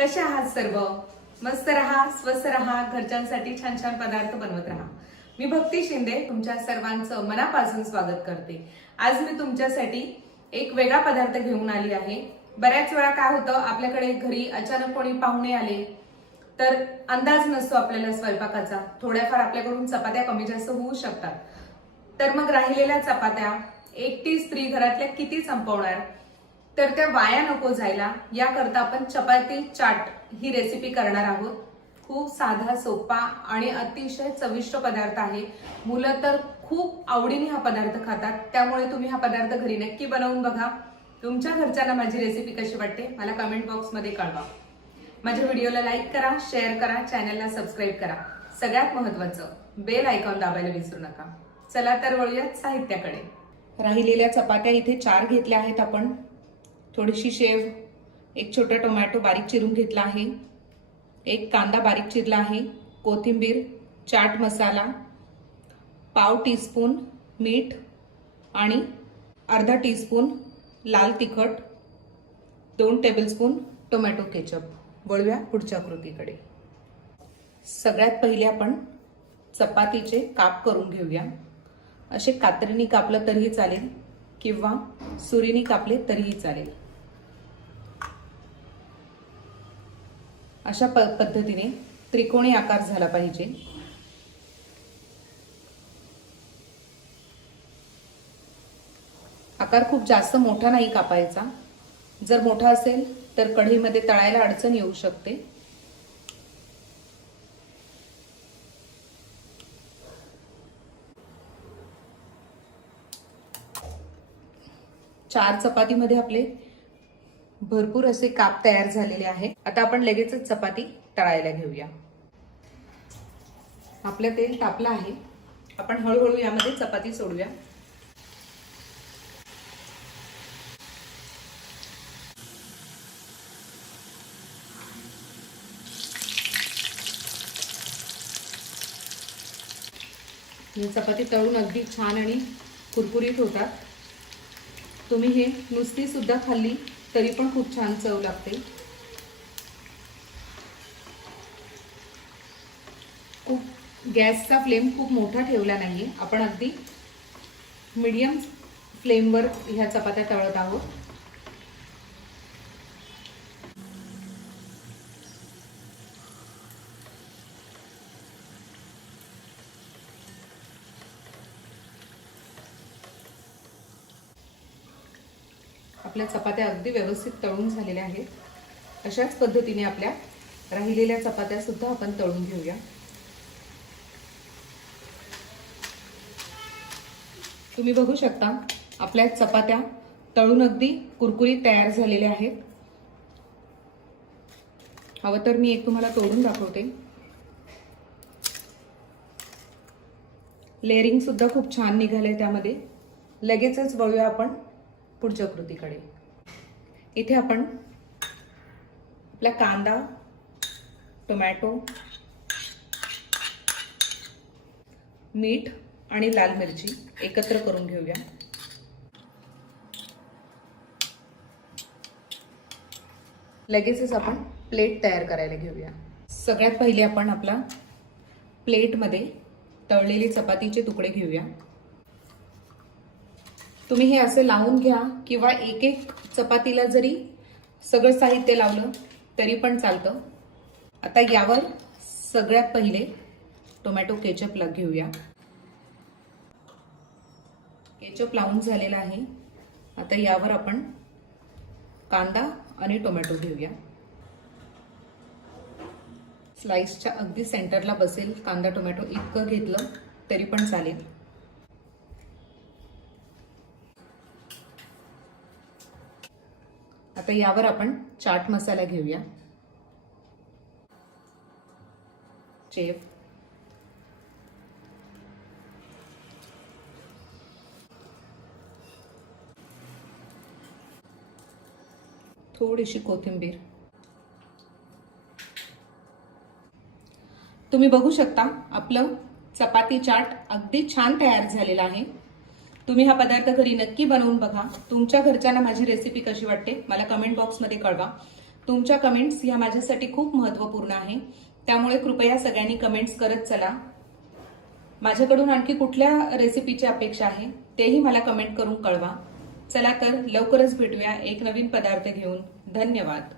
कसे आहात सर्व? मस्त रहा, स्वस्थ रहा, घरच्यांसाठी छान छान पदार्थ बनवत रहा। मी भक्ती शिंदे तुमच्या सर्वांचं मनापासून स्वागत करते। आज मी तुमच्यासाठी एक वेगळा पदार्थ घेऊन आली आहे। बऱ्याच वेळा काय होतं, आपल्याकडे घरी अचानक कोणी पाहुणे आले तर अंदाज नसतो आपल्याला स्वयंपाकाचा, थोड्याफार आपल्याकडून चपात्या कमी जास्त होऊ शकतात। तर मग राहिलेल्या चपात्या एकटी स्त्री घरातल्या किती संपवणार, तर त्या वाया नको जायला याकरता आपण चपाती चाट ही रेसिपी करणार आहोत। खूप साधा सोपा आणि अतिशय चविष्ट पदार्थ आहे। मुलं तर खूप आवडीने हा पदार्थ खातात, त्यामुळे तुम्ही हा पदार्थ घरी नक्की बनवून बघा। तुमच्या घरच्यांना माझी रेसिपी कशी वाटते मला कमेंट बॉक्स मध्ये कळवा। माझ्या व्हिडिओला लाईक करा, शेअर करा, चॅनलला सबस्क्राईब करा। सगळ्यात महत्त्वाचं बेल आयकॉन दाबायला विसरू नका। चला तर वळूयात साहित्याकडे। राहिलेल्या चपात्या इथे 4 घेतल्या आहेत आपण। थोडीशी शेव, एक छोटा टोमॅटो बारीक चिरून घेतला आहे, एक कांदा बारीक चिरला आहे, कोथिंबीर, चाट मसाला, पाव टीस्पून मीठ आणि अर्धा टीस्पून लाल तिखट, 2 टेबलस्पून टोमॅटो केचप। वळूया पुढच्या कृतीकडे। सगळ्यात पहिले आपण चपातीचे काप करून घेऊया। असे कात्रीने कापलं तरीही चालेल किंवा सुरीने कापले तरीही चालेल। अशा पद्धतीने त्रिकोणी आकार झाला पाहिजे। आकार खूप जास्त मोठा नाही कापायचा, जर मोठा असेल तर कढईमध्ये तळायला अडचण येऊ शकते। चार चपातीमध्ये आपले भरपूर असे काप तयार झालेले आहेत। आता आपण लगेचच चपाती तळायला घेऊया। आपलं तेल तापलं आहे, आपण हळूहळू यामध्ये चपाती सोडूया। चपाती तळून अगदी छान आणि कुरकुरीत होतात। तुम्ही हे नुसती सुद्धा खाल्ली तरी पण खूप छान चव लागते। खूप गॅसचा फ्लेम खूप मोठा ठेवला नाहीये, आपण अगदी मीडियम फ्लेमवर ह्या चपात्या तळत आहोत। आपल्या चपात्या अगदी व्यवस्थित तळून झालेल्या आहेत। अशाच पद्धतीने आपल्या राहिलेल्या चपात्या सुद्धा आपण तळून घेऊया। तुम्ही बघू शकता आपल्या चपात्या तळून अगदी कुरकुरीत तयार झालेल्या आहेत। हवं तर मी एक तुम्हाला तोडून दाखवते। लेअरिंग सुद्धा खूप छान निघाले त्यामध्ये। लगेचच वळूया आपण पुढच्या कृतीकडे। इथे आपण आपला कांदा, टोमॅटो, मीठ आणि लाल मिरची एकत्र करून घेऊया। लगेचच आपण प्लेट तयार करायला घेऊया। सगळ्यात पहिले आपण आपला प्लेटमध्ये तळलेले चपातीचे तुकडे घेऊया। तुम्ही हे असे लावून घ्या किंवा एक एक चपातीला जरी सगळं साहित्य लावलं तरी पण चालतं। आता यावर सगळ्यात पहिले टोमॅटो केचप घेऊया। केचप लावून झालेला आहे। आता यावर आपण कांदा आणि टोमॅटो घेऊया। स्लाइसच्या अगदी सेंटरला बसेल कांदा टोमॅटो इतकं घेतलं तरी पण चालेल। आता यावर आपण चाट मसाला घेऊया। शेव, थोडीशी कोथिंबीर। तुम्ही बघू शकता आपलं चपाती चाट अगदी छान तयार झालेला आहे। तुम्ही हा पदार्थ घरी नक्की बनवून बघा। तुमच्या घरच्यांना माझी रेसिपी कशी वाटते मला कमेंट बॉक्समध्ये कळवा। तुमच्या कमेंट्स ह्या माझ्यासाठी खूप महत्त्वपूर्ण आहे, त्यामुळे कृपया सगळ्यांनी कमेंट्स करत चला. माझ्याकडून आणखी कुठल्या रेसिपीची अपेक्षा आहे तेही मला कमेंट करून कळवा. चला तर लवकरच भेटूया एक नवीन पदार्थ घेऊन. धन्यवाद.